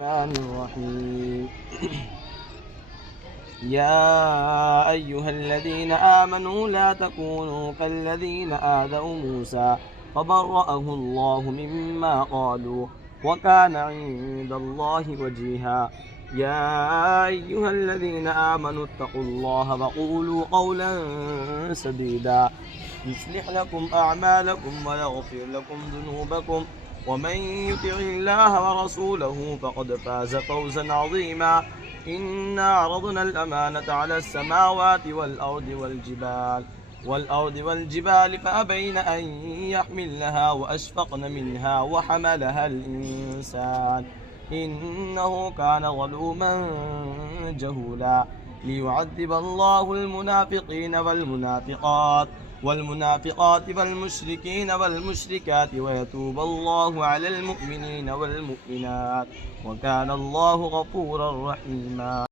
الرحمن الرحيم يا أيها الذين آمنوا لا تكونوا كالذين آذوا موسى فبرأه الله مما قالوا وكان عند الله وجيها. يا أيها الذين آمنوا اتقوا الله وقولوا قولا سديدا يصلح لكم أعمالكم ويغفر لكم ذنوبكم ومن يطع الله ورسوله فقد فاز فوزا عظيما. إنا عرضنا الأمانة على السماوات والأرض والجبال فأبين أن يحملنها وأشفقن منها وحملها الإنسان إنه كان ظلوما جهولا. ليعذب الله المنافقين والمنافقات والمشركين والمشركات ويتوب الله على المؤمنين والمؤمنات وكان الله غفورا رحيما.